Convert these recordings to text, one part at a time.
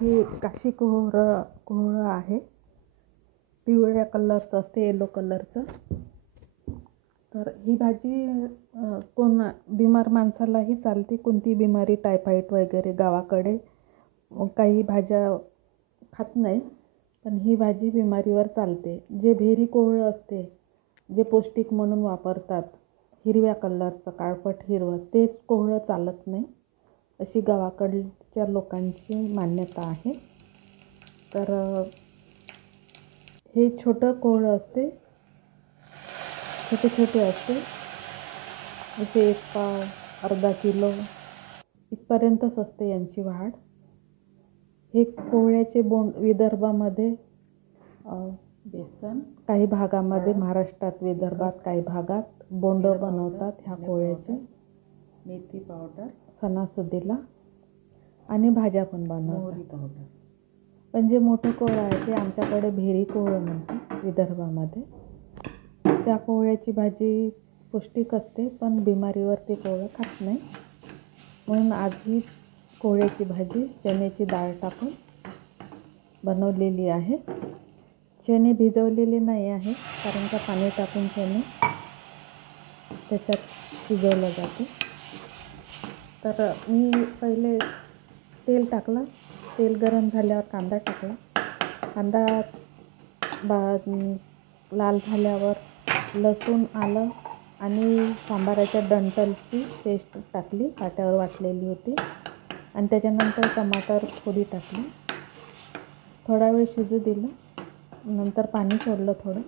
हे काशी कोहळं आहे. पिवळ्या कलरचं असते, येलो कलरचं. तर ही भाजी कोण बिमार माणसालाही चालते. कोणती बिमारी, टायफॉईड वगैरे, गावाकडे काही भाज्या खात नाही, पण ही भाजी बिमारीवर चालते. जे भेरी कोहळं असते, जे पौष्टिक म्हणून वापरतात, हिरव्या कलरचं, काळपट हिरवं, तेच कोहळं चालत नाही, अशी गावाकडच्या लोकांची मान्यता आहे. तर हे छोटं कोहळं असते, छोटे छोटे असते, जसे 1 पाव, अर्धा किलो इथपर्यंतच असते यांची वाढ. हे कोहळ्याचे बोंड विदर्भामध्ये, बेसन, काही भागामध्ये महाराष्ट्रात, विदर्भात काही भागात बोंड बनवतात ह्या कोहळ्याचे. मेथी पावडर सणासुदीला, आणि भाज्या पण बनवतात. पण जे मोठं कोहळं आहे ते आमच्याकडे भेरी कोहळं म्हणतात विदर्भामध्ये. त्या कोहळ्याची भाजी पौष्टिक असते, पण बिमारीवर ते कोहळं खात नाही. म्हणून आज ही कोहळ्याची भाजी चण्याची डाळ टाकून बनवलेली आहे. चणे भिजवलेले नाही आहे, कारण का पाणी टाकून चणे त्याच्यात शिजवलं जाते. तर मी पहिले तेल टाकलं. तेल गरम झाल्यावर कांदा टाकला. कांदा लाल झाल्यावर लसूण, आलं आणि सांबाराच्या डंठलची पेस्ट टाकली, पाट्यावर वाटलेली होती. आणि त्याच्यानंतर टमाटर थोडी टाकली. थोडा वेळ शिजू दिलं. नंतर पाणी सोडलं थोडं.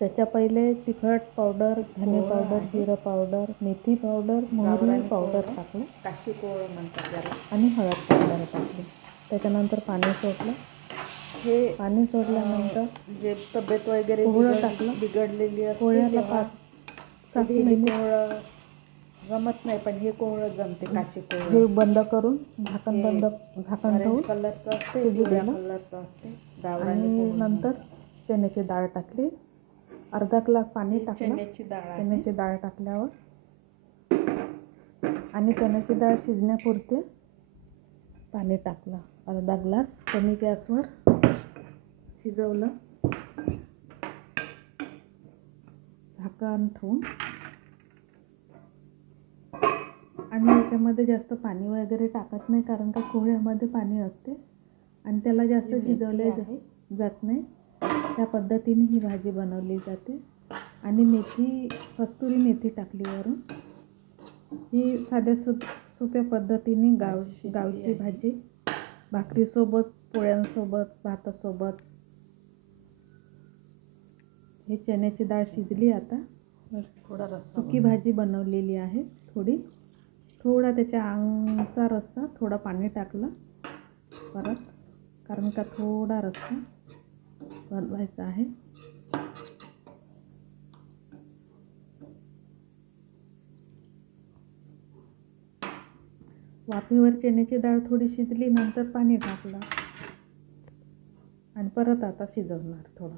त्याच्या पहिले तिखट पावडर, धने पावडर, जिरं पावडर, मेथी पावडर, मोहरी पावडर टाकलं, काशी कोहळं म्हणतात त्याला, आणि हळद पावडर टाकली. त्याच्यानंतर पाणी सोडलं. हे पाणी सोडल्यानंतर जे तब्येत वगैरे कोहळं टाकलं, बिघडलेली असते, कोहळ्याला 5-7 मिनिट जमत नाही, पण हे कोहळं जमते, काशी कोहळं. हे बंद करून झाकण ठेवून कलरचं असते, पिवळ्या कलरचं असते. आणि नंतर चण्याची डाळ टाकली. अर्धा ग्लास पाणी टाकलं. चण्याची डाळ टाकल्यावर आणि चण्याची डाळ शिजण्यापुरते पाणी टाकलं. अर्धा ग्लास कमी गॅसवर शिजवलं, झाकण ठेवून. आणि याच्यामध्ये जास्त पाणी वगैरे टाकत नाही, कारण का कोहळ्यामध्ये पाणी असते आणि त्याला जास्त शिजवले जात नाही. त्या पद्धतीने ही भाजी बनवली जाते. आणि मेथी, कस्तुरी मेथी टाकली वरून. ही साध्या सोप्या पद्धतीने गावची भाजी, भाकरीसोबत, पोळ्यांसोबत, भातासोबत. हे चण्याची डाळ शिजली. आता थोडा रस्सा, सुकी भाजी बनवलेली आहे. थोडा त्याच्या अंगचा रस्सा, थोडा पाणी टाकलं परत, कारण का थोडा रस्सा बनवायचा आहे. वाफेवर चण्याची डाळ थोडी शिजली, नंतर पाणी टाकलं आणि परत आता शिजवणार थोडं.